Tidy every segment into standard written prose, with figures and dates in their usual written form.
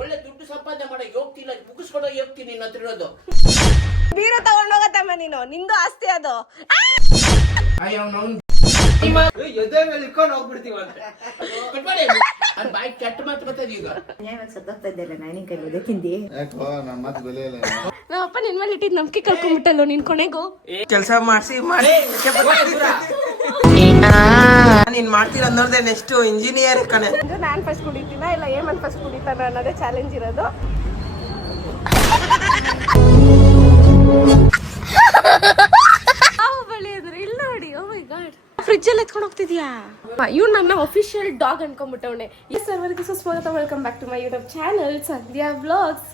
ಒಳ್ಳೆ ದುಡ್ಡು ಸಂಪಾದನೆ ಮಾಡಕ್ಕೆ ಹೋಗ್ತಿಲ್ಲ, ಮುಗಿಸ್ಕೊಡೋ ಹೋಗ್ತೀನಿ ನಿನ್ನ ಹತ್ರ ಇರೋದು. ಬೀರು ತಗೊಂಡೋಗತ್ತಮ್ಮ ನೀನು, ನಿಂದು ಆಸ್ತಿ ಅದು. ಎದೆ ಮೇಲೆ ಇಟ್ಕೊಂಡು ಹೋಗ್ಬಿಡ್ತೀವಂತೆ. ಬಾಯಿ ಕೆಟ್ಟ ಮಾತು ಬರ್ತದೆ ಈಗ. ನಾನಿನ ಕೈ ಬದುಕಿಂದಿ ನಮ್ಮಪ್ಪ ನಿನ್ ಮೇಲೆ ಇಟ್ಟಿದ್ ನಂಬಿಕೆ ಕಳ್ಕೊಂಡ್ಬಿಟ್ಟಲ್ಲೋ ನೀನ್ ಕೊನೆಗೂ. ಕೆಲಸ ಮಾಡಿಸಿ ನೀನ್ ಮಾಡ್ತೀರ ಅನ್ನೋದೇ ನೆಕ್ಸ್ಟ್ ಇಂಜಿನಿಯರ್ ಕಣೆ. ನಾನ್ ಫಸ್ಟ್ ಕುಡಿತೀನ ಇಲ್ಲ ಏಮನ್ ಫಸ್ಟ್ ಕುಡಿತಾನ ಅನ್ನೋದೇ ಚಾಲೆಂಜ್ ಇರೋದು. ಬಳಿ ಇದ್ರು ಇಲ್ಲ ನೋಡಿ. ಓ ಮೈ ಗಾಡ್, ಫ್ರಿಡ್ಜ್ ಅಲ್ಲಿ ಎತ್ಕೊಂಡು ಹೋಗ್ತಿದ್ಯಾ? ಇವ್ನು ನನ್ನ ಅಫಿಷಿಯಲ್ ಡಾಗ್ ಅನ್ಕೊಂಡ್ಬಿಟ್ಟವನೆ. ಈ ಸರ್ವರ್ಗೆ ಸ್ವಾಗತ, welcome back to my YouTube channel Sandhya vlogs.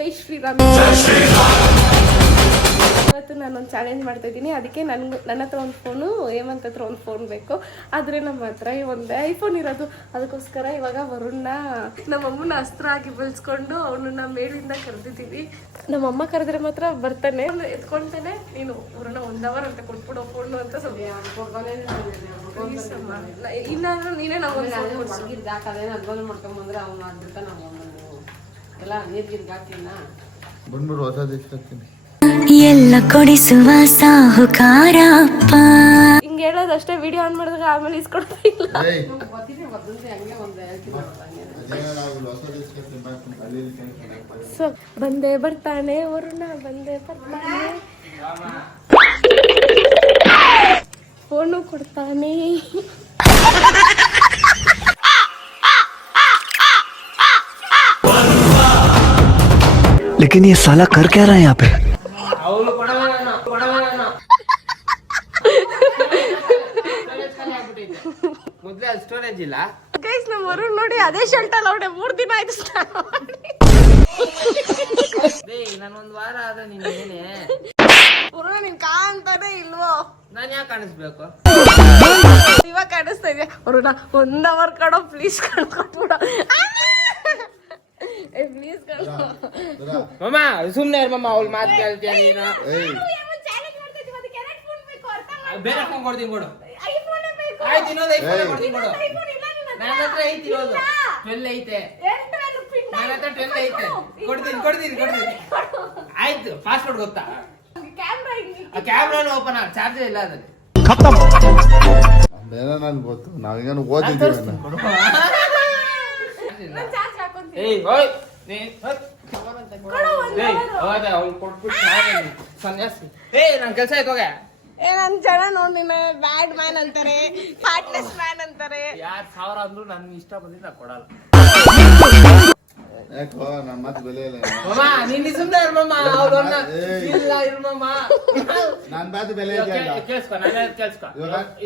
ಜೈ ಶ್ರೀರಾಮ್. ಇವತ್ತು ನಾನೊಂದು ಚಾಲೆಂಜ್ ಮಾಡ್ತಾ ಇದ್ದೀನಿ. ಅದಕ್ಕೆ ನನ್ನ ಹತ್ರ ಒಂದು ಫೋನು, ಹೇಮಂತ್ ಹತ್ರ ಒಂದು ಫೋನ್ ಬೇಕು. ಆದರೆ ನಮ್ಮ ಹತ್ರ ಒಂದೇ ಐಫೋನ್ ಇರೋದು. ಅದಕ್ಕೋಸ್ಕರ ಇವಾಗ ವರುಣ್ನ ನಮ್ಮಮ್ಮನ ಅಸ್ತ್ರ ಆಗಿ ಬೆಳೆಸ್ಕೊಂಡು ಅವನನ್ನ ಮೇಲಿಂದ ಕರೆದಿದ್ದೀವಿ. ನಮ್ಮಮ್ಮ ಕರೆದ್ರೆ ಮಾತ್ರ ಬರ್ತಾನೆ, ಎತ್ಕೊಳ್ತಾನೆ. ನೀನು ವರುಣ 1 hour ಅಂತ ಕೊಟ್ಬಿಡೋ ಫೋನು ಅಂತ ಸ್ವಲ್ಪ ಇನ್ನಾದ್ರೂ ನೀನೇ ನಮ್ಮೊಂದು ಮಾಡ್ಕೊಂಬಂದ್ರೆ ಅವ್ನು ಆಗ್ಬಿಡ್ತಾ ನಾವು ಎಲ್ಲ ನೀರ್ಗಿರ್ಗೆ ಹಾಕಿನ ಬಂದ್ಬಿಡು ಹೊಸ ಇಸ್ಕೊತೀನಿ. ಎಲ್ಲ ಕೊಡಿಸುವ ಸಾಹುಕಾರಪ್ಪ. ಹಿಂಗೆ ಹೇಳೋದಷ್ಟೇ. ವಿಡಿಯೋ ಆನ್ ಮಾಡಿದಾಗ ಆಮೇಲೆ ಇಸ್ಕೊಡ್ತಾ ಇಲ್ಲ. ಸೊ ಬಂದೇ ಬರ್ತಾನೆ ವರುಣ, ಬಂದೇ ಬರ್ತಾನೆ, ಫೋನು ಕೊಡ್ತಾನೆ. लेकिन ये साला कर क्या रहा है यहाँ पे? ಮೊದ್ಲೇ ಅಲ್ಲಿ ಸ್ಟೋರೇಜ್ ಇಲ್ಲ. ಗೈಸ್ ನಮ್ಮ ವರುಣ್ ನೋಡಿ ಅದೇ ಶರ್ಟ್ ಅಲ್ಲ ಅವಡೆ 3 ದಿನ ಆಯ್ತು ಸ್ನಾನ ಮಾಡಿ. ನಾನೊಂದ್ ವಾರ ಆದ ನೀನ್ ಏನೇ ವರುಣ ನೀನ್ ಕಾಣ್ತಾನೆ ಇಲ್ವೋ? ನಾನ್ ಯಾಕೆ ಕಾಣಿಸ್ಬೇಕು? ಇವಾಗ ಕಾಣಿಸ್ತಾ ಇದೆಯಾ? ವರುಣ 1 hour ಕಡೋ ಪ್ಲೀಸ್ ಕಳ್ಕೊಟ್ಬಿಡ. ಪ್ಲೀಸ್ ಕಳ್ಕೊ ಮಮ್ಮ. ಸುಮ್ನೆ ಮಮ್ಮ, ಅವ್ಳ ಮಾತು ಕೇಳ್ತೀಯ ನೀನು? ಬೇರೆ ಫೋನ್ ಕೊಡ್ತೀನಿ ಕೊಡು. ಆಯ್ತು, ಇನ್ನೊಂದು ಐಫೋನ್ ಕೊಡ್ತೀನಿ ಕೊಡು. ನನ್ನ ಹತ್ರ ಐತಿ ಇರೋದು 12 ಐತೆ. ನನ್ನ ಹತ್ರ 12 ಐತೆ. ಕೊಡ್ತೀನಿ. ಆಯ್ತು, ಪಾಸ್ವರ್ಡ್ ಗೊತ್ತಾ? ಕ್ಯಾಮ್ರಾನು ಓಪನ್ ಆಗ, ಚಾರ್ಜರ್ ಇಲ್ಲ ಅದ್ರಲ್ಲಿ. ಬೇರೆ ನನ್ಗೆ ಗೊತ್ತು, ನಾವೇನು ಓದಿದ್ದೀವಿ. ನನ್ ಕೆಲ್ಸ ಆಯ್ತು ಹೋಗ. ನನ್ ಜನ ನೋಡಿ ನಿನ್ನ ಬ್ಯಾಡ್ ಮ್ಯಾನ್ ಅಂತಾರೆ, ಹಾರ್ಟ್ಲೆಸ್ ಮ್ಯಾನ್ ಅಂತಾರೆ. ಯಾರ್ 1000 ಅಂದ್ರು ನನ್ ಇಷ್ಟ ಬಂದಿದ್ದು ನಾ ಕೊಡಲ್ಲ. ಯಾಕೋ ನನ್ನ ಮಾತು ಬೆಲೆ ಇಲ್ಲ. ಮಮ್ಮ ನಿನ್ನ ಸುಮ್ನೆ ಇರ್ಮಮ್ಮ. ಅವ್ರನ್ನ ಇಲ್ಲ ಇರ್ಮಮ್ಮ. ನನ್ನ ಮಾತು ಬೆಲೆ ಇದೆ. ಕೇಳಿಸ್ಕೊ, ನಾನು ಕೇಳಿಸ್ಕೊ.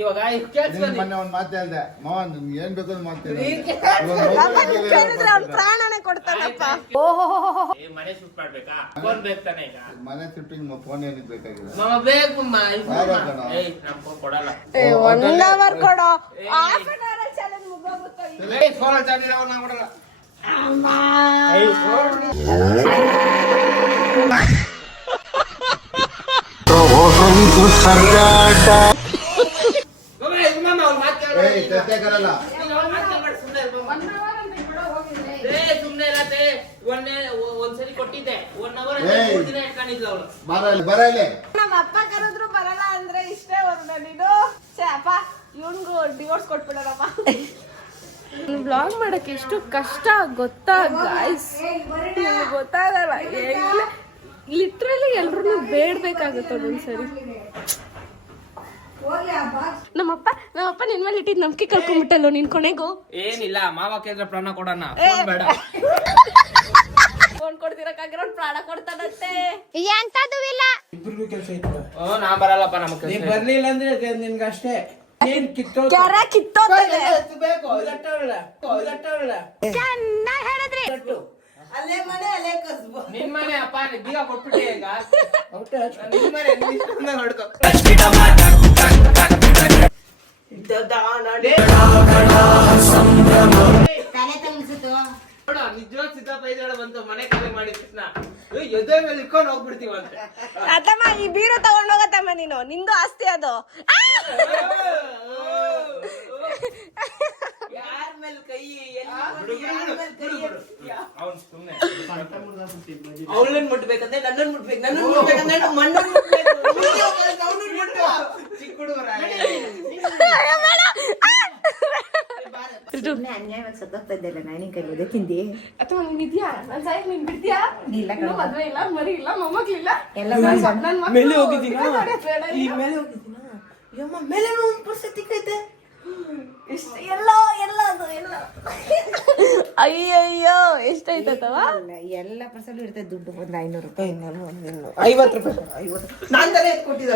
ಇವಾಗ ಕೇಳಿಸ್ಕೊ. ಮೊನ್ನೆ ಒಂದು ಮಾತು ಹೇಳ್ದೆ, ಮಾವ ನಿಮ್ಗೆ ಏನ್ ಬೇಕು ಅಂತ ಮಾಡ್ತೀನಿ. ಕೇಳಿದ್ರೆ ಅವ್ನ ಪ್ರಾಣನೇ ಕೊಡ್ತಾನಪ್ಪ. ಮನೆ ಶಿಫ್ಟ್ ಮಾಡ್ಬೇಕಾ? ಫೋನ್ ಬೇಕು ತಾನೆ ಈಗ? ಮನೆ ಶಿಫ್ಟಿಂಗ್ ಫೋನ್ ಏನಿಗೆ ಬೇಕಾಗಿದೆ? ಮಮ್ಮ ಬೇಕು ಮಮ್ಮ. ನಮ್ ಫೋನ್ ಕೊಡಲ್ಲ. 1 hour ಕೊಡೋ. half an hour ಚಾಲೆಂಜ್ ಮುಗೋಗುತ್ತೆ. ಫೋನ್ ಚಾರ್ಜ್ ಇಲ್ಲ, ನಾ ಕೊಡಲ್ಲ. ಒಂದ್ಸರಿ ಕೊಟ್ಟಿದ್ದೆ 1 hour ಇಟ್ಕೊಂಡಿದ್ಲು ಅವಳು. ಬರಲಿ. ನಮ್ಮ ಅಪ್ಪ ಕರೆದ್ರು ಬರಲ್ಲ ಅಂದ್ರೆ ಇಷ್ಟೇ ವರುಣ ನೀನು. ಅಪ್ಪ ಇವನ್ಗೂ ಡಿವೋರ್ಸ್ ಕೊಟ್ಬಿಡೋಣಪ್ಪ. ಬ್ಲಾಗ್ ಮಾಡಕ್ಕೆ ಎಷ್ಟು ಕಷ್ಟ ಗೊತ್ತಾ ಗಾಯ್ಸ್? ನಿಮ್ಗೆ ಗೊತ್ತಾಗಲ್ಲ. ಲಿಟ್ರಲಿ ಎಲ್ರು ಬೇಡ್ಬೇಕಾಗುತ್ತೆ ಒಂದೊಂದ್ಸರಿ. ನಮ್ಮಪ್ಪ ನಿನ್ ಮೇಲೆ ಇಟ್ಟಿದ್ ನಂಬಿಕೆ ಕಳ್ಕೊಂಡ್ಬಿಟ್ಟಲ್ಲೋ ನೀನ್ ಕೊನೆಗೂ. ಏನಿಲ್ಲ, ಮಾವ ಕೇಳಿದ್ರೆ ಪ್ರಾಣ ಕೊಡೋಣ. ಫೋನ್ ಬೇಡ. ಫೋನ್ ಕೊಡ್ತಿರಕ್ಕಾಗಿರೋ ಪ್ರಾಣ ಕೊಡ್ತಾನಂತೆ. ಎಂತದೂ ಇಲ್ಲ. ಇಬ್ರಿಗೂ ಕೆಲಸ ಇತ್ತು. ನಾ ಬರಲ್ಲಪ್ಪ. ನಮಗೆ ನೀನ್ ಬರ್ಲಿಲ್ಲ ಅಂದ್ರೆ ನಿನ್ಗೆ ಅಷ್ಟೇ. ಏನ್ ಕಿತ್ತೋದು ಚೆನ್ನಾಗಿ ಹೇಳಿದ್ರಿ. ಅಲ್ಲೇ ಮನೆ ಅಲ್ಲೇ ಕಸ್ಬು. ನಿನ್ ಮನೆ ಅಪ್ಪ ಬೀಗ ಕೊಟ್ಬಿಟ್ಟೆ ಈಗ. ನಿನ್ ಮನೆ ನೋಡ್ಕೊ. ತಲೆ ತಗ್ಗಿಸಿತು. ನಿಜವಾಗ್ ಸಿದ್ದಪ್ಪ ಇದ್ದಾಳೆ ಬಂತು ಮನೆ ಖಾಲಿ ಮಾಡಿದ ತಕ್ಷಣ. ಎದೆ ಮೇಲೆ ಇಟ್ಕೊಂಡು ಹೋಗ್ಬಿಡ್ತೀವಂತೆ. ಅತ್ತಮ್ಮ ಈ ಬೀರು ತಗೊಂಡೋಗತ್ತಮ್ಮ ನೀನು, ನಿಂದು ಆಸ್ತಿ ಅದು. ಯಾರ ಮೇಲೆ ಕೈ ಅವಳನ್ನ ಮುಟ್ಬೇಕಂದ್ರೆ ನನ್ನನ್ನು ಮುಟ್ಬೇಕು, ನನ್ನನ್ನು ಮುಟ್ಬೇಕಂದ್ರೆ ನಮ್ಮ ಮಣ್ಣನ್ನು ಮುಟ್ಬೇಕು. ಚಿಕ್ಕ ಹುಡುಗರ ಸುಮ್ಮನೆ ಅನ್ಯಾಯವಾಗಿ ಸತ್ತೋಗ್ತಾ ಇದ್ದಲ್ಲ ನಾನಿನ ಕೈ ಬದುಕಿಂದಿ. ಅಥವಾ ನೀನ್ ಇದ್ಯಾ ನನ್ ಸಾಯಕ್ ನೀನ್ ಬಿಡ್ತೀಯಾ? ಇಲ್ಲ ಇನ್ನೂ ಮದ್ವೆ ಇಲ್ಲ, ಮರಿ ಇಲ್ಲ, ಮೊಮ್ಮಕ್ಳಿಲ್ಲ. ಎಲ್ಲ ನನ್ ಮಕ್ಳು ಮೇಲೆ ಹೋಗಿದ್ದೀನ ಬೇಡ ಈ ಇಲ್ಲ. ಮೇಲೆ ಹೋಗಿದ್ದೀನ ಯಮ್ಮ ಮೇಲೆ ಒಂದು ಪರ್ಸೆಂಟ್ ಐತೆ. ಎಲ್ಲೋ ಎಲ್ಲ ಅದು ಎಲ್ಲ. ಅಯ್ಯಯ್ಯೋ ಎಷ್ಟಾಯ್ತವ? ಎಲ್ಲ ಪರ್ಸೆಂಟ್ ಇರ್ತದೆ ದುಡ್ಡು, ಒಂದು 500 ರೂಪಾಯಿ. 50 ರೂಪಾಯಿ 50 ನಾನ್ ತಾನೇ ಎತ್ಕೊಟ್ಟಿದ್ದೆ.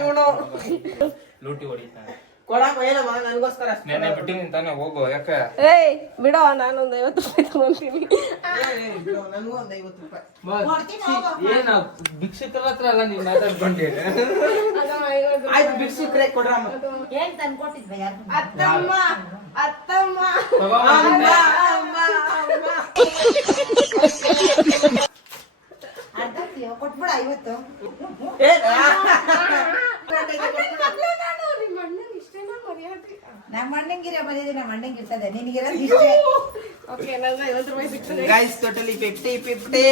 ಇವನು ಲೂಟಿ ಹೊಡಿತಾನೆ. ಕೊಡಮ್ಮ ಏನಮ್ಮ ನನಗೋಸ್ಕರ ನೆನ್ನೆ ಬಿಟ್ಟಿನಿ ತಾನೆ, ಹೋಗು. ಯಾಕೆ ಏಯ್ ಬಿಡೋ, ನಾನೊಂದು 50 ರೂಪಾಯಿ ತಗೊಂತೀನಿ. ನನಗೂ ಒಂದು 50 ರೂಪಾಯಿ. ಏನ ಭಿಕ್ಷುಕರ ಹತ್ರ ಅಲ್ಲ ನೀನ್ ಮಾತಾಡ್ಕೊಂಡಿದ್ದೆ. ಆಯ್ತು ಭಿಕ್ಷುಕ್ರೆ ಕೊಡ್ರಮ್ಮ. ಏನ್ ತಂದ್ಕೊಟ್ಟಿದ್ವ ಯಾರು? ಅತ್ತಮ್ಮ ಅತ್ತಮ್ಮ ಅಮ್ಮ ಅಮ್ಮ ಅಮ್ಮ ಅರ್ಧ ಕೊಟ್ಬಿಡ 50. ನಿಮ್ಮ ಅಣ್ಣನ ಇಷ್ಟೇನಾ ಮರ್ಯಾದೆ? ನಮ್ಮ ಅಣ್ಣಂಗಿರ ಬಂದಿದೆ, ನಮ್ಮ ಅಣ್ಣಂಗೆ ಇರ್ತದೆ, ನಿನಗಿರೋದು ಇಷ್ಟೇ. ಓಕೆ, ನಂಗೆ 50 ರೂಪಾಯಿ ಸಿಗ್ತದೆ. Guys totally 50.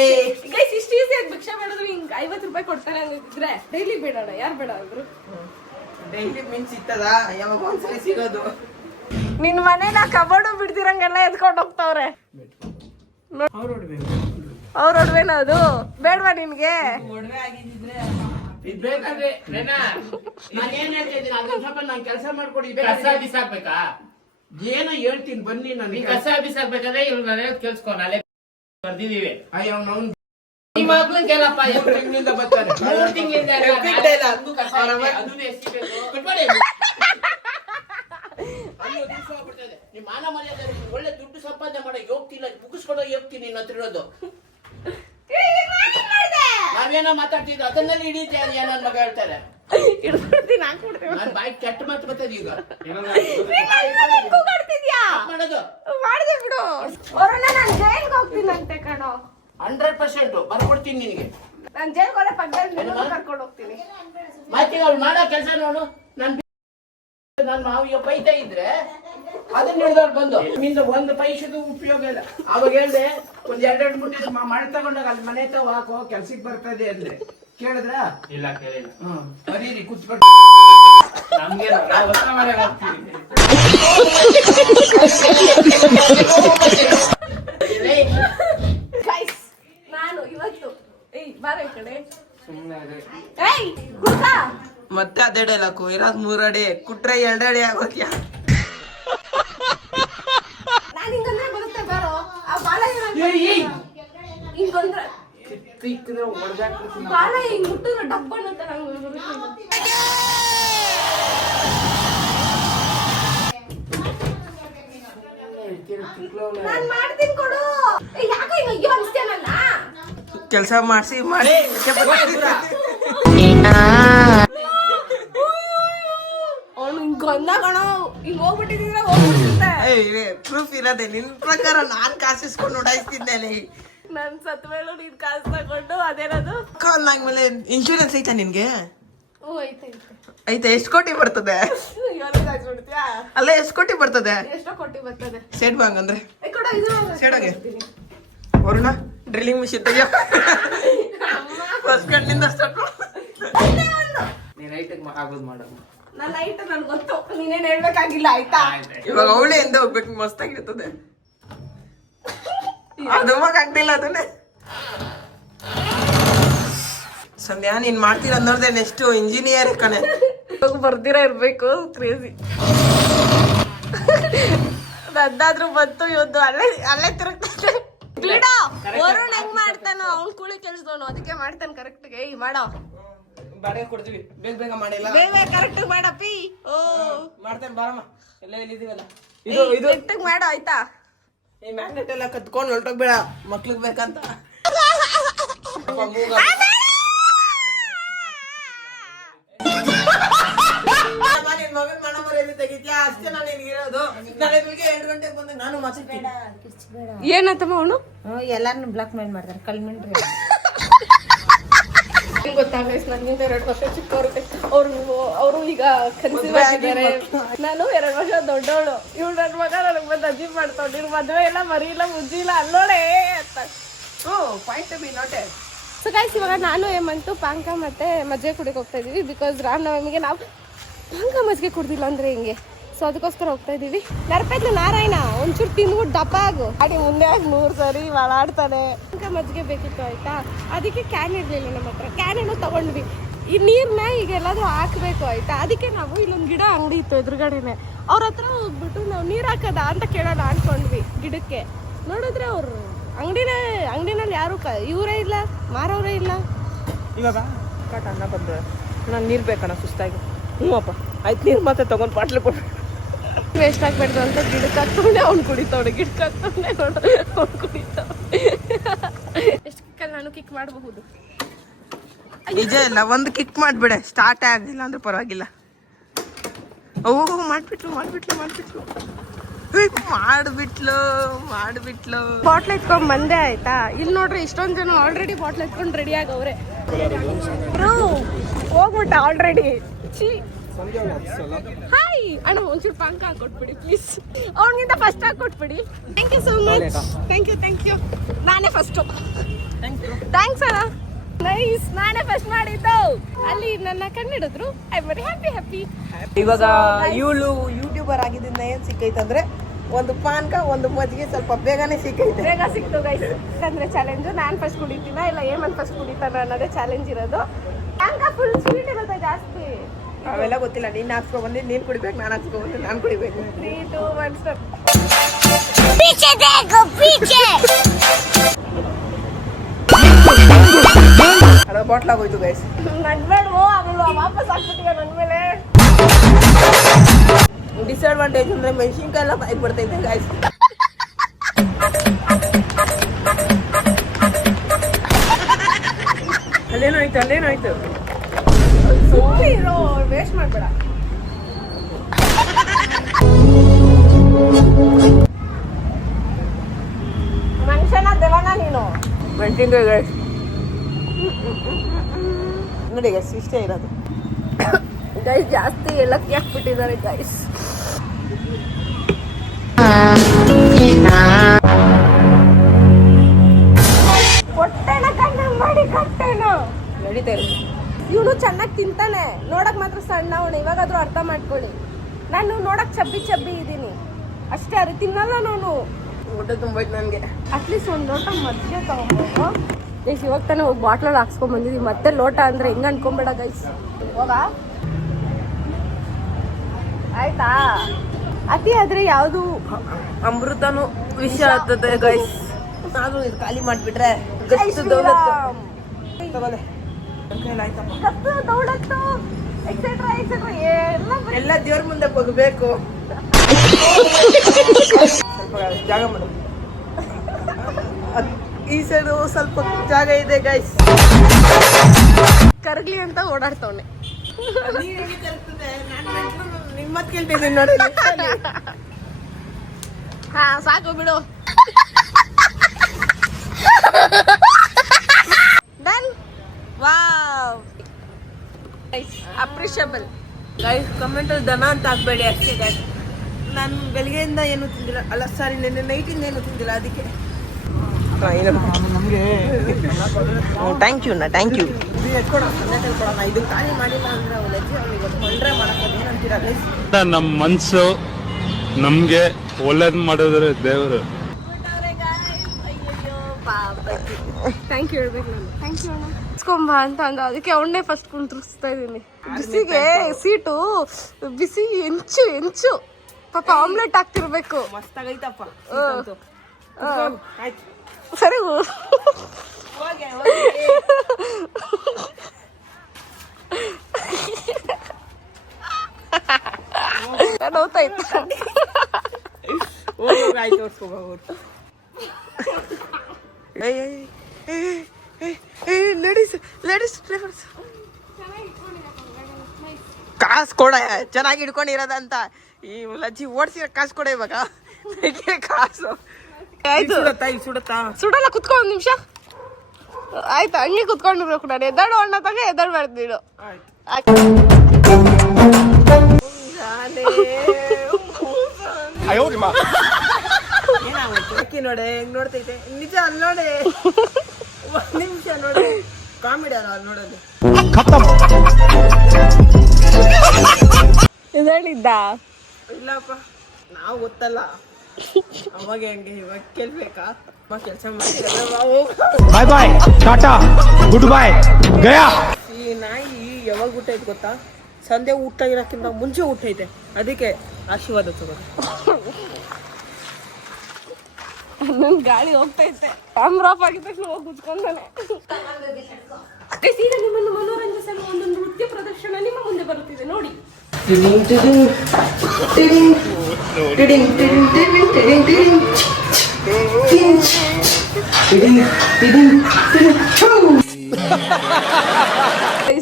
ಗೈಸ್ ಇಷ್ಟು ಈಸಿಯಾಗಿ ಭಿಕ್ಷೆ ಮಾಡಿದ್ರು ಹಿಂಗ್ 50 ರೂಪಾಯಿ ಕೊಡ್ತಾರೆ ಹಂಗಿದ್ರೆ ಡೈಲಿ ಬೇಡಣ, ಯಾರು ಬೇಡ ಅಂದ್ರು? ಡೈಲಿ ಮೀನ್ಸ್ ಸಿಗ್ತದ, ಯಾವಾಗ ಒಂದ್ಸರಿ ಸಿಗೋದು. ನಿನ್ ಮನೇನ ಕಬೋರ್ಡು ಬಿಡ್ತಿರಂಗೆಲ್ಲ ಎತ್ಕೊಂಡು ಹೋಗ್ತಾವ್ರೆ. ಅವ್ರ ಒಡವೆನ ಅದು ಬೇಡವಾ ನಿನ್ಗೆ? ಒಡವೆ ಆಗಿದ್ರೆ ಇದ್ ಬೇಕಾದ್ರೆ ನಾನು ಏನ್ ಹೇಳ್ತಾ ಇದ್ದೀನಿ ಅದ್ರ ಸ್ವಲ್ಪ ನಾನು ಕೆಲಸ ಮಾಡ್ಕೊಡಿ. ಕಸ ಬಿಸಾಕ್ಬೇಕಾ? ಏನೋ ಹೇಳ್ತೀನಿ ಬನ್ನಿ. ನಾನು ಕಸ ಬಿಸಾಕ್ಬೇಕಾದ್ರೆ ಇವ್ರು ನಾನು ಕೇಳಿಸ್ಕೊ, ನಾಳೆ ಬರ್ದಿದೀವಿ. ಅಯ್ಯೋ ಅವ್ನು ಈ ಮಕ್ಳನ್ ಕೇಳಪ್ಪ, 2 ತಿಂಗಳಿಂದ ಬರ್ತಾರೆ. 3 ತಿಂಗಳಿಂದ ಅದು ಕಸ ಇದೆ, ಅದನ್ನೇ ಎಸಿಬೇಕು. ಬಿಟ್ಬಿಡಿ. ಅಯ್ಯೋ ದಿವಸ ಹೋಗ್ಬಿಡ್ತದೆ. ನಿಮ್ಮ ಮಾನ ಮರ್ಯಾದೆ ಒಳ್ಳೆ ದುಡ್ಡು ಸಂಪಾದನೆ ಮಾಡೋ ಹೋಗ್ತಿಲ್ಲ, ಮುಗಿಸ್ಕೊಡೋ ಹೋಗ್ತೀನಿ ನಿನ್ನ ಹತ್ರ ಇರೋದು. ನಾವೇನೋ ಮಾತಾಡ್ತಿದ್ವಿ ಅದನ್ನೆಲ್ಲ ಹಿಡಿಯುತ್ತೆ ಏನೋ ಮಗ ಹೇಳ್ತಾರೆ. ಇಡ್ಬಿಡ್ತೀನಿ, ಹಾಕ್ಬಿಡ್ತೀನಿ. ನನ್ ಬಾಯಿ ಕೆಟ್ಟ ಮಾತು ಬರ್ತದೆ ಈಗ. ಕೂಗಾಡ್ತಿದ್ಯಾ? ಮಾಡೋದು ಮಾಡಿದೆ ಬಿಡು. ವರುಣ, ನಾನ್ ಜೈಲ್ಗೆ ಹೋಗ್ತೀನಂತೆ ಕಣೋ. 100% ಬರ್ಕೊಡ್ತೀನಿ ನಿನಗೆ. ನಾನ್ ಜೈಲ್ಗೆ ಹೋದ್ರೆ ಪಕ್ಕದಲ್ಲಿ ಕರ್ಕೊಂಡು ಹೋಗ್ತೀನಿ. ಮತ್ತೆ ಅವ್ಳು ಮಾಡೋ ಕೆಲಸ ನೋಡು. ನನ್ನ ಮಾವಿಗೆ ಬೈತಾ ಇದ್ರೆ ಅದನ್ನ ಹಿಡಿದವ್ರು ಬಂದು ನಿಂದ 1 ಪೈಸೆದು ಉಪಯೋಗ ಇಲ್ಲ. ಅವಾಗ ಹೇಳ್ದೆ ಒಂದ್ 2 ಮುಟ್ಟಿ ಮಾಡಿ ತಗೊಂಡಾಗ ಅಲ್ಲಿ ಮನೆ ತಾವ ಹಾಕೋ ಕೆಲ್ಸಕ್ಕೆ ಬರ್ತದೆ ಅಂದ್ರೆ ಕೇಳಿದ್ರ? ಇಲ್ಲ ಕೇಳಿಲ್ಲ. ಬರೀರಿ ಕುತ್ಕೊಂಡು ನಮ್ಗೆ ನಾನು ಇವತ್ತು ಬಾರ ಈ ಕಡೆ ಸುಮ್ಮನೆ ಮತ್ತೆ ಅದೇ ಡೈಲಾಕು. ಇರೋದ್ 3 ಅಡಿ ಕುಟ್ರೆ 2 ಅಡಿ ಆಗೋದ್ಯಾ? ನಾನು ಹಿಂಗಂದ್ರೆ ಬರುತ್ತೆ ಬಾರೋ. ಆ ಬಾಲ ಹಿಂಗಂದ್ರೆ ಬಾಲ ಹಿಂಗ್ ಮುಟ್ಟಿದ್ರೆ ಡಬ್ಬ ಅನ್ನತ್ತೆ ನಂಗೆ. ನಾನ್ ಮಾಡ್ತೀನಿ ಕೊಡು. ಯಾಕೆ ಹಿಂಗ ಅಯ್ಯೋ ಅನ್ಸ್ತೀಯ ನನ್ನ? ಕೆಲಸ ಮಾಡಿಸಿ ಮಾಡಿ ಅವನು ಹಿಂಗ್ ಗಂಧ ಕಣ ಹಿಂಗ್ ಹೋಗ್ಬಿಟ್ಟಿದ್ರೆ ಹೋಗ್ಬಿಟ್ಟಿರ್ತೆ. ಪ್ರೂಫ್ ಇರೋದೆ. ನಿನ್ ಪ್ರಕಾರ ನಾನ್ ಕಾಸಿಸ್ಕೊಂಡು ಉಡಾಯಿಸ್ತಿದ್ದೆ. ನನ್ ಸತ್ ಮೇಲೂ ನೀನ್ ಕಾಸು ತಗೊಂಡು ಅದೇನದು ಮೇಲೆ ಇನ್ಶೂರೆನ್ಸ್ ಐತಾ ನಿನ್ಗೆ? ಹ್ಞೂ ಐತೆ ಐತೆ. ಎಷ್ಟು ಕೋಟಿ ಬರ್ತದೆ? ಇವತ್ತು ಹಾಕ್ಬಿಡ್ತೀಯಾ? ಅಲ್ಲ ಎಷ್ಟು ಕೋಟಿ ಬರ್ತದೆ? ಎಷ್ಟೋ ಕೊಟ್ಟಿ ಬರ್ತದೆ. ಸೇಟ್ ಬಾಂಗ್ ಅಂದ್ರೆ ಕೊಡ ಇದು ಸೇಡಾಗೆ ವರುಣ ಡ್ರಿಲ್ಲಿಂಗ್ ಮಿಷಿನ್ ತೆಗಿಯೋ. ಫಸ್ಟ್ ಗಂಟಲಿಂದ ಸ್ಟಾರ್ಟ್ ನೀನ್ ಐಟಕ್ ಆಗೋದು ಮಾಡಮ್ಮ. ನನ್ನ ಐಟ ನನ್ಗೆ ಗೊತ್ತು, ನೀನೇನ್ ಹೇಳ್ಬೇಕಾಗಿಲ್ಲ ಆಯ್ತಾ? ಇವಾಗ ಅವಳೆಯಿಂದ ಹೋಗ್ಬೇಕು, ಮಸ್ತಾಗಿರ್ತದೆ. ಅದು ಆಗ್ತಿಲ್ಲ ಅದನ್ನೇ. ಸಂಧ್ಯಾ ನೀನ್ ಮಾಡ್ತೀರ ಅನ್ನೋರ್ದೆ ನೆಕ್ಸ್ಟ್ ಇಂಜಿನಿಯರ್ ಕಣೆ. ಬರ್ದಿರ ಇರ್ಬೇಕು. ಕ್ರೇಜಿ ಅದಾದ್ರೂ ಬಂತು ಇವತ್ತು ಅಲ್ಲೇ ತಿರುಗ್ತಾನೆ. ಬಿಡ ವರುಣ್ ಹೆಂಗ್ ಮಾಡ್ತಾನೋ ಅವ್ನ್ ಕೂಲಿ ಕೆಲ್ಸದವನು, ಅದಕ್ಕೆ ಮಾಡ್ತಾನೆ ಕರೆಕ್ಟ್ಗೆ. ಮಾಡೋ ಬಾಡಿಗೆ ಕೊಡ್ತೀವಿ, ಬೇಗ ಬೇಗ ಮಾಡಿಲ್ಲ. ಬೇಗ ಕರೆಕ್ಟ್ ಮಾಡಪ್ಪಿ. ಓ ಮಾಡ್ತೇನೆ ಬಾರಮ್ಮ, ಎಲ್ಲ ಇಲ್ಲಿದೀವಲ್ಲ. ಇದು ಮಾಡೋ ಆಯ್ತಾ? ಈ ಮ್ಯಾಗ್ನೆಟ್ ಎಲ್ಲ ಕತ್ಕೊಂಡು ಹೊರಟೋಗ್ಬೇಡ, ಮಕ್ಳಿಗೆ ಬೇಕಂತ. ನಿನ್ ಮಗನ್ ಮನ ಮರ್ಯಾದೆ ತೆಗಿ. ಕಿರ್ಚಿದ್ಯಾ ಅಷ್ಟೇ ನಾನು ನಿನಗಿರೋದು. ನಾಳೆ ಬೆಳಿಗ್ಗೆ 2 ಗಂಟೆಗೆ ಬಂದಾಗ ನಾನು ಮಾತಾಡ್ತೀನಿ. ಏನಂತಮ್ಮ ಅವನು ಎಲ್ಲಾರನ್ನು ಬ್ಲಾಕ್ ಮೇಲ್ ಮಾಡ್ತಾರೆ ಕಳ್ಮಿಂಡ್ರಿ. ಗೊತ್ತಾ ಗೈಸ್, ನನಗಿಂತ 2 ವರ್ಷ ಚಿಕ್ಕವ್ರಿಗೆ ಅವರು ಈಗ ಕನ್ಸೀವ್ ಆಗಿದ್ದಾರೆ. ನಾನು 2 ವರ್ಷ ದೊಡ್ಡವಳು. ಇವ್ಳು ನನ್ನ ಮಗ ನನಗೆ ಬಂದು ಅಜ್ಜಿ ಮಾಡ್ತಾವ್. ನೀನು ಮದುವೆ ಇಲ್ಲ, ಮರಿ ಇಲ್ಲ, ಮುಜ್ಜಿ ಇಲ್ಲ, ಅಲ್ಲೋಡೆ ಅಂತ. Point be noted. So guys, ಇವಾಗ ನಾನು ಏಮಂತು ಪಾಂಕ ಮತ್ತೆ ಮಜ್ಜಿಗೆ ಕುಡಿಯೋಕೆ ಹೋಗ್ತಾ ಇದೀವಿ. ಬಿಕಾಸ್ ರಾಮನವಮಿಗೆ ನಾವು ಪಾಂಕ ಮಜ್ಜಿಗೆ ಕುಡ್ದಿಲ್ಲ ಅಂದ್ರೆ ಹಿಂಗೆ. ಸೊ ಅದಕ್ಕೋಸ್ಕರ ಹೋಗ್ತಾ ಇದೀವಿ. ನರಪೇತ್ಲು ನಾರಾಯಣ ಒಂಚೂರು ತಿಂದ್ಬಿಟ್ಟು ದಪ್ಪ ಆಗು. ಹಾಗೆ ಮುಂದೆ 100 ಸರಿ ಓಡಾಡ್ತಾನೆ. ಪಾಂಕ ಮಜ್ಜಿಗೆ ಬೇಕಿತ್ತು ಆಯ್ತಾ, ಅದಕ್ಕೆ ಕ್ಯಾನ್ ಇರಲಿಲ್ಲ ನಮ್ಮ ಹತ್ರ. ಕ್ಯಾನ್ ಏನೋ ತಗೊಂಡ್ವಿ. ಈ ನೀರನ್ನ ಈಗ ಎಲ್ಲಾದ್ರೂ ಹಾಕಬೇಕು ಆಯ್ತಾ, ಅದಕ್ಕೆ ನಾವು ಇಲ್ಲೊಂದು ಗಿಡ ಅಂಗಡಿ ಇತ್ತು ಎದುರುಗಡೆನೆ. ಅವ್ರ ಹತ್ರ ಹೋಗ್ಬಿಟ್ಟು ನಾವು ನೀರು ಹಾಕದ ಅಂತ ಕೇಳೋಣ ಅನ್ಕೊಂಡ್ವಿ ಗಿಡಕ್ಕೆ. ನೋಡಿದ್ರೆ ಅವ್ರು ಅಂಗಡಿನಲ್ಲಿ ಯಾರು ಇವರೇ ಇಲ್ಲ, ಮಾರೋರೇ ಇಲ್ಲ. ಇವಾಗ ಕಾಟ ಅನ್ನ ಬಂದು ನಾನು ನೀರು ಬೇಕಣ್ಣ ಸುಸ್ತಾಗಿ. ಹ್ಞೂ ಅಪ್ಪ ಆಯ್ತು, ನೀರು ಮತ್ತೆ ತಗೊಂಡು ಬಾಟ್ಲು ಕೊಟ್ಟು ವೇಸ್ಟ್ ಆಗ್ಬಾರ್ದು ಅಂತ ಗಿಡಕ್ಕೆ ಹತ್ತೋಣೆ ಅವ್ನು ಕುಡಿತಾವಣೆ. ಗಿಡಕ್ಕೆ ಹತ್ತೋಣೆ ನೋಡು ಅವ್ನು ಕುಡಿತಾವ. ಎಷ್ಟು ಕಿಕ್ಕಲ್ಲಿ ನಾನು ಕಿಕ್ ಮಾಡಬಹುದು. ನಿಜ ಇಲ್ಲ, ಒಂದು ಕಿಕ್ ಮಾಡಿಬಿಡೆ, ಸ್ಟಾರ್ಟೇ ಆಗಲಿಲ್ಲ ಅಂದ್ರೆ ಪರವಾಗಿಲ್ಲ. ಮಾಡಿಬಿಟ್ಲು ಬಾಟ್ಲ್ ಎತ್ಕೊಂಡ್ ಬಂದೆ ಆಯ್ತಾ. ಇಲ್ಲಿ ನೋಡ್ರಿ ಇಷ್ಟೊಂದು ಜನ ಆಲ್ರೆಡಿ ಬಾಟ್ಲ್ ಎತ್ಕೊಂಡು ರೆಡಿ ಆಗವ್ರೆ. ಹೋಗ್ಬಿಟ್ಟ ಆಲ್ರೆಡಿ. ಹಾಯ್ ಅಣ್ಣ, ಒಂಚೂರು ಪಾಂಕ ಹಾಕೊಟ್ಬಿಡಿ ಪ್ಲೀಸ್. ಅವ್ನಿಗಿಂತ ಫಸ್ಟ್ ಹಾಕೊಟ್ಬಿಡಿ. Thank you so much. Thank you. ನಾನೇ ಫಸ್ಟು. ಥ್ಯಾಂಕ್ಸ್ ಅಣ್ಣ. ನೈಸ್, ನಾನೇ ಫಸ್ಟ್ ಮಾಡಿದ್ದು. ಅಲ್ಲಿ ನನ್ನ ಕಣ್ಣಿಡಿದ್ರು. I am very happy. ಇವಾಗ ಇವಳು ಯೂಟ್ಯೂಬರ್ ಆಗಿದ್ದರಿಂದ ಏನ್ ಸಿಕ್ಕೈತಂದ್ರೆ ಒಂದು ಪಾನ್ಕ ಒಂದು ಮಜ್ಜಿಗೆ ಸ್ವಲ್ಪ ಬೇಗನೆ ಸಿಕ್ಕೈತೆ. ಬೇಗ ಸಿಕ್ತು ಗೈಸ್. ಯಾಕಂದ್ರೆ ಚಾಲೆಂಜ್ ನಾನು ಫಸ್ಟ್ ಕುಡಿತೀನ ಇಲ್ಲ ಏಮನ್ ಫಸ್ಟ್ ಕುಡಿತಾನ ಅನ್ನೋದೇ ಚಾಲೆಂಜ್ ಇರೋದು. ಪಾನ್ಕ ಫುಲ್ ಸ್ವೀಟ್ ಇರುತ್ತೆ ಜಾಸ್ತಿ. ಅವೆಲ್ಲ ಗೊತ್ತಿಲ್ಲ. ನೀನ್ ಹಾಕ್ಸ್ಕೊ ಬಂದಿ, ನೀನ್ ಕುಡಿಬೇಕು, ನಾನು ಹಾಕ್ಸ್ಕೊ ಬಂದಿ, ನಾನು ಕುಡಿಬೇಕು. 3, 2, 1 ಸ್ಟಾರ್ಟ್. ಅದ ಬಾಟ್ಲ್ ಆಗೋಯ್ತು ಗೈಸ್. ನಡ್ಬೇಡ್ವೋ, ಅವಳು ವಾಪಸ್ ಹಾಕ್ಬಿಟ್ಟಿಯ ನನ್ನ ಮೇಲೆ. ಡಿಸ್ಅಡ್ವಾಂಟೇಜ್ ಅಂದ್ರೆ ಮೆಣಸಿನ್ಕಾಯಿ ಎಲ್ಲ ಬಾಯಿಗೆ ಬರ್ತೈತೆ ಗೈಸ್. ಅಲ್ಲೇನಾಯ್ತು ಸುಮ್ಮನೆ ಇರೋ, ವೇಸ್ಟ್ ಮಾಡ್ಬೇಡ. ಮನುಷ್ಯನ ದೇವನ ನೀನು. ಮೆಣಸಿನ್ಕಾಯಿ ಗೈಸ್ ನೋಡಿ ಗೈಸ್, ಇಷ್ಟೇ ಇರೋದು ಗೈಸ್. ಜಾಸ್ತಿ ಏಲಕ್ಕಿ ಹಾಕ್ಬಿಟ್ಟಿದ್ದಾರೆ ಗೈಸ್. ಹೊಟ್ಟೆನ ಕಣ್ಣ ಮಾಡಿ ಕಟ್ಟೆನ ನಡೀತಾ ಇರೋದು. ಇವನು ಚೆನ್ನಾಗಿ ತಿಂತಾನೆ, ನೋಡಕ್ ಮಾತ್ರ ಸಣ್ಣ ಅವನು. ಇವಾಗಾದ್ರೂ ಅರ್ಥ ಮಾಡ್ಕೊಳ್ಳಿ. ನಾನು ನೋಡಕ್ ಚಬ್ಬಿ ಇದ್ದೀನಿ ಅಷ್ಟೇ. ಅದು ತಿನ್ನಲ್ಲ ನಾನು. ಹೊಟ್ಟೆ ತುಂಬೈತೆ ನನಗೆ. ಅಟ್ಲೀಸ್ಟ್ ಒಂದು ಲೋಟ ಮಜ್ಜಿಗೆ ತಗೊಂಬೋದು ಗೈಸ್. ಇವಾಗ ತಾನೇ ಹೋಗಿ ಬಾಟ್ಲಲ್ಲಿ ಹಾಕ್ಸ್ಕೊಂಡ್ ಬಂದಿದ್ದೀವಿ. ಮತ್ತೆ ಲೋಟ ಅಂದ್ರೆ ಹೆಂಗ ಅನ್ಕೊಂಬೇಡ ಗೈಸ್. ಹೋಗ ಆಯ್ತಾ. ಅತಿ ಆದ್ರೆ ಯಾವುದು ಅಮೃತನು ವಿಷ ಆಗ್ತದೆ ಗೈಸ್. ನಾನು ಇದು ಖಾಲಿ ಮಾಡಿಬಿಟ್ರೆ ಎಲ್ಲ ದೇವ್ರ ಮುಂದೆ ಬಗ್ಬೇಕು. ಸ್ವಲ್ಪ ಜಾಗ ಮಾಡು. ಈ ಸೈಡು ಸ್ವಲ್ಪ ಜಾಗ ಇದೆ ಗೈಸ್. ಕರಗ್ಲಿ ಅಂತ ಓಡಾಡ್ತವನೆ. ನಿಮ್ಮತ್ ಕೇಳ್ತಿದ್ದೀನಿ ನೋಡಿ. ಹಾ ಸಾಕು ಬಿಡು. Done. Wow, appreciable guys. Comment ದನ ಅಂತ ಹಾಕ್ಬೇಡಿ ಅಷ್ಟೇ ಗೈಸ್. ನಾನು ಬೆಳಗ್ಗೆಯಿಂದ ಏನು ತಿಂದಿಲ್ಲ, ಅಲ್ಲ ಸಾರಿ ನೆನ್ನೆ ನೈಟಿಂದ ಏನು ತಿಂದಿಲ್ಲ, ಅದಕ್ಕೆ ಥ್ಯಾಂಕ್ ಯು ಇದು ಖಾಲಿ ಮಾಡಿಲ್ಲ ಅಂದ್ರೆ ಅವ್ಳು ಅಜ್ಜಿ ಅವನಿಗೆ ತೊಂದರೆ ಮಾಡೋದು ಏನಂತೀರ ಗೈಸ್? ನಮ್ಮ ಮನ್ಸು ನಮ್ಗೆ ಒಳ್ಳೇದ್ ಮಾಡಿದ್ರೆ ದೇವರು. ಥ್ಯಾಂಕ್ ಯು ಹೇಳ್ಬೇಕು ನಾನು. ಥ್ಯಾಂಕ್ ಯು ಅಣ್ಣ. ಇಸ್ಕೊಂಬ ಅಂತ ಅಂದ, ಅದಕ್ಕೆ ಅವನ್ನೇ ಫಸ್ಟ್ ಕುಂತ್ರಿಸ್ತಾ ಇದ್ದೀನಿ. ಬಿಸಿಗೆ ಸೀಟು ಬಿಸಿ ಹೆಂಚು ಪಾಪ ಆಮ್ಲೆಟ್ ಹಾಕ್ತಿರ್ಬೇಕು. ಮಸ್ತಾಗೈತಪ್ಪ. ಆಯ್ತು ಸರಿ. ನೋತಾಯ್ತು. ಆಯ್ತು ಲೇಡೀಸ್ ಕಾಸು ಕೊಡ ಚೆನ್ನಾಗಿ ಹಿಡ್ಕೊಂಡಿರೋದಂತ. ಈ ಲಜ್ಜಿ ಓಡಿಸಿರೋ ಕಾಸು ಕೊಡ ಇವಾಗ ಕಾಸು ಆಯ್ತು ಸುಡಲ್ಲ ಕುತ್ಕೊ ಒಂದ್ ನಿಮಿಷ ಆಯ್ತು ಹಂಗೆ ಕುತ್ಕೊಂಡಿರ್ಬೇಕು ನಾನು ಎದ್ದಾಡು ಅಣ್ಣ ತಗ ಎದ್ದಾಡ್ಬಾರ್ದು ನೀನು ನೋಡೆ ಹೆಂಗ್ ನೋಡ್ತೈತೆ ನಿಜ ಅಲ್ಲಿ ನೋಡಿ ಒಂದ್ ನಿಮಿಷ ನೋಡಿ ಕಾಮಿಡಿ ಅಲ್ಲ ಅಲ್ಲಿ ನೋಡೋದು ಎದ್ದಾಳಿದ್ದ ಇಲ್ಲಪ್ಪ ನಾವು ಗೊತ್ತಲ್ಲ ಅವಾಗ ಹೆಂಗೆ ಇವಾಗ ಕೇಳ್ಬೇಕಾ ಕೆಲಸ ಬಾಯ್ ಬಾಯ್ ಟಾಟಾ ಗುಡ್ ಬಾಯ್ ಗಯಾ. ಈ ನಾಯಿ ಯಾವಾಗ ಹುಟ್ಟೈತೆ ಗೊತ್ತಾ? ಸಂಧ್ಯಾ ಊಟ ಇರೋಕ್ಕಿಂತ ಮುಂಚೆ ಹುಟ್ಟೈತೆ, ಅದಕ್ಕೆ ಆಶೀರ್ವಾದ ತಗೋದು. ನನ್ ಗಾಳಿ ಹೋಗ್ತೈತೆ ಕ್ಯಾಮ್ರಾ ಆಫ್ ಆಗಿದ ತಕ್ಷಣ ಹೋಗಿ ಕುತ್ಕೊಂಡಾನೆ. ಈಗ ನಿಮ್ಮನ್ನು ಮನೋರಂಜಿಸಲು ಒಂದು ನೃತ್ಯ ಪ್ರದರ್ಶನ ನಿಮ್ಮ ಮುಂದೆ ಬರುತ್ತಿದೆ ನೋಡಿ.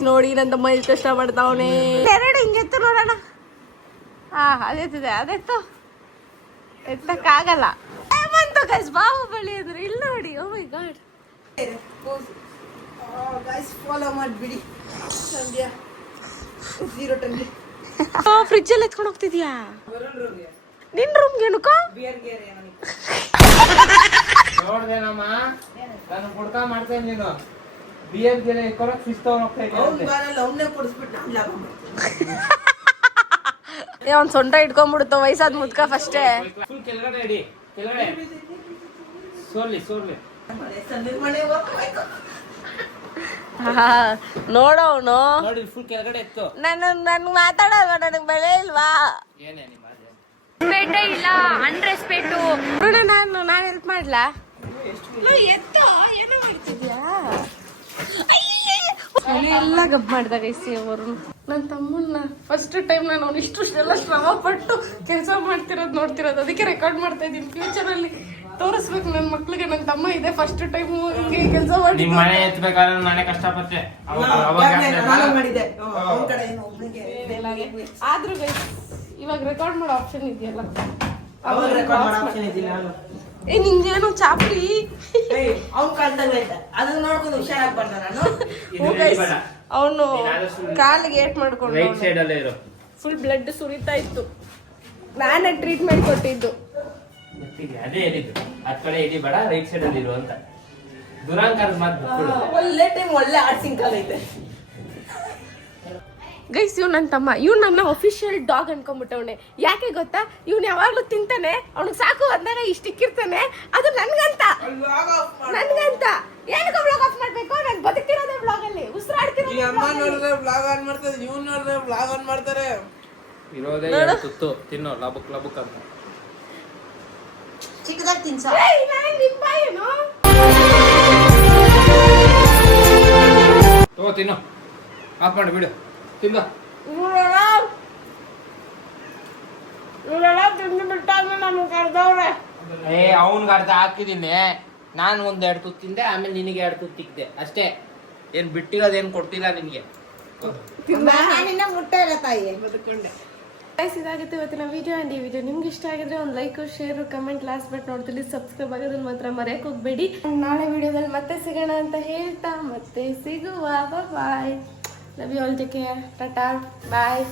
ನೋಡಿ ನನ್ನ ತಮ್ಮ ಎಷ್ಟು ಕಷ್ಟ ಪಡ್ತಾವನೆ. ಎರಡು ಹಿಂಗೆತ್ತು ನೋಡೋಣ. ಹಾ ಅದೆತ್ತಿದೆ ಅದೆತ್ತು ಎತ್ತಕ್ಕಾಗಲ್ಲ. ಬಂತು ಗೈಸ್ ಬಾಹುಬಲಿ ಅಂದ್ರೆ ಇಲ್ಲಿ ನೋಡಿ. ಓ ಮೈ ಗಾಡ್ ಫಾಲೋ ಮಾಡ್ಬಿಡಿ. ಸಂಧ್ಯಾ 0 ಫ್ರಿಜ್ ಅಲ್ಲಿ ಎತ್ಕೊಂಡು ಹೋಗ್ತಿದ್ಯಾ ನಿನ್ ರೂಮ್ಗೆ ಏನಕ್ಕೋ? ನೋಡ್ದೇನಮ್ಮ ನಾನು ಹುಡ್ಕ ಮಾಡ್ತೇನೆ. ನೀನು ಬಿಯರ್ ಗೆರೆ ಕೊರಕ್ ಫಿಶ್ ತಗೊಂಡ್ ಹೋಗ್ತಾ ಇದ್ದೆ. ಒಂದ್ ಸೊಂಟ ಇಟ್ಕೊಂಡ್ಬಿಡುತ್ತೋ ವಯಸ್ಸಾದ್ ಮುದ್ಕ ಫಸ್ಟೇ. ಫುಲ್ ಕೆಳಗಡೆ ಇಡಿ, ಕೆಳಗಡೆ ಸೋರ್ಲಿ ನೋಡೋನು ನೋಡಿ ಫುಲ್ ಕೆಳಗಡೆ ಇತ್ತು. ನನ್ ಮಾತಾಡಲ್ವಾ? ನನಗ್ ಬೆಲೆ ಇಲ್ವಾ? ಏನೇ ನಿಮ್ಮ ಪೇಟೆ ಇಲ್ಲ ಅನ್ರೆಸ್ಪೆಕ್ಟು. ನಾನು ಹೆಲ್ಪ್ ಮಾಡ್ಲಾ? ಎತ್ತೋ ಏನೋ ಮಾಡ್ತಿದ್ಯಾ? ಎಲ್ಲ ಗಪ್ ಮಾಡಿದಾಗ ಅವರು ನನ್ನ ತಮ್ಮನ್ನ ಫಸ್ಟ್ ಟೈಮ್ ನಾನು ಅವ್ನು ಇಷ್ಟೆಲ್ಲ ಶ್ರಮ ಪಟ್ಟು ಕೆಲಸ ಮಾಡ್ತಿರೋದು ನೋಡ್ತಿರೋದು, ಅದಕ್ಕೆ ರೆಕಾರ್ಡ್ ಮಾಡ್ತಾ ಇದ್ದೀನಿ. ಫ್ಯೂಚರ್ ಅಲ್ಲಿ ತೋರಿಸ್ಬೇಕು ನನ್ನ ಮಕ್ಳಿಗೆ ನನ್ನ ತಮ್ಮ ಇದೆ ಫಸ್ಟ್ ಟೈಮ್ ಹಿಂಗೆ ಕೆಲಸ ಮಾಡಿ. ನಿಮ್ಮ ಮನೆ ಎತ್ತಬೇಕಾದ್ರೆ ನಾನೇ ಕಷ್ಟಪಟ್ಟೆ. ಆದ್ರೂ ಇವಾಗ ರೆಕಾರ್ಡ್ ಮಾಡೋ ಆಪ್ಷನ್ ಇದೆಯಲ್ಲ, ಏ ನಿಂಗೇನು ಚಾಪ್ರಿ ಅವನು ಕಾಲಿಗೆ ಏಟ್ ಮಾಡ್ಕೊಂಡು ಫುಲ್ ಬ್ಲಡ್ ಸುರಿತಾ ಇತ್ತು. ನಾನೇ ಟ್ರೀಟ್ಮೆಂಟ್ ಕೊಟ್ಟಿದ್ದು. ಅದೇ ಹೇಳಿದ್ದು ಅದ್ ಕಡೆ ಇಡಿ ಬೇಡ, ರೈಟ್ ಸೈಡ್ ಅಲ್ಲಿ ಇರು ಅಂತ. ದುರಾಂಕಾರದ ಮಾತು ಒಳ್ಳೆ ಟೈಮ್ ಒಳ್ಳೆ ಆರ್ಸಿಂಗ್ ಕಾಲ ಐತೆ. ಗೈಸ್ ಇವ್ ನನ್ನ ತಮ್ಮ, ಇವ್ನು ನನ್ನ ಅಫಿಷಿಯಲ್ ಡಾಗ್ ಅನ್ಕೊಂಡ್ಬಿಟ್ಟವನೆ. ಯಾಕೆ ಗೊತ್ತಾ? ಇವ್ನು ಯಾವಾಗ್ಲೂ ತಿಂತಾನೆ, ಅವ್ನಿಗೆ ಸಾಕು ಅಂದಾಗ ಇಷ್ಟಿಕ್ಕಿರ್ತಾನೆ. ಅದು ನನ್ಗಂತ ಏನಕ್ಕೆ ಬ್ಲಾಗ್ ಆಫ್ ಮಾಡ್ಬೇಕು? ನಾನು ಬದುಕ್ತಿರೋದೇ ಬ್ಲಾಗ್ ಅಲ್ಲಿ, ಉಸಿರಾಡ್ತಿರೋದು. ಬ್ಲಾಗ್ ಆನ್ ಮಾಡ್ತಾರೆ. ಇರೋದೇ ತುತ್ತು ತಿನ್ನೋ ಲಬುಕ್ ಅಂತ. ಚಿಕ್ಕದಾಗಿ ತಿನ್ಸ ತಗೋ ತಿನ್ನೋ, ಆಫ್ ಮಾಡಿ ಬಿಡು, ತಿಂದು. ಅವನ್ಗೆ ಅರ್ಧ ಹಾಕಿದೀನಿ ನಾನು. ಒಂದ್ 2 ತುತ್ತು ತಿಂದೆ, ಆಮೇಲೆ ನಿನಗೆ 2 ತುತ್ತು ತಿಕ್ದೆ ಅಷ್ಟೇ. ಏನ್ ಬಿಟ್ಟಿರೋದೇನ್ ಕೊಡ್ತಿಲ್ಲ ನಿನ್ಗೆ. ನಾನಿನ್ನ ಮುಟ್ಟ ಇಲ್ಲ ತಾಯಿ. ಗೈಸ್ ಇದಾಗುತ್ತೆ ಇವತ್ತಿನ ವಿಡಿಯೋ. ಆ್ಯಂಡ್ ಈ ವಿಡಿಯೋ ನಿಮ್ಗೆ ಇಷ್ಟ ಆಗಿದ್ರೆ ಒಂದು like, share, comment, last but ನೋಡ್ತೀವಿ ಸಬ್ಸ್ಕ್ರೈಬ್ ಆಗೋದನ್ನ ಮಾತ್ರ ಮರೆಯಕ್ಕೆ ಹೋಗ್ಬೇಡಿ. ನಾಳೆ ವಿಡಿಯೋದಲ್ಲಿ ಮತ್ತೆ ಸಿಗೋಣ ಅಂತ ಹೇಳ್ತಾ ಮತ್ತೆ ಸಿಗುವ. Bye. Love you all, take care, tata, bye.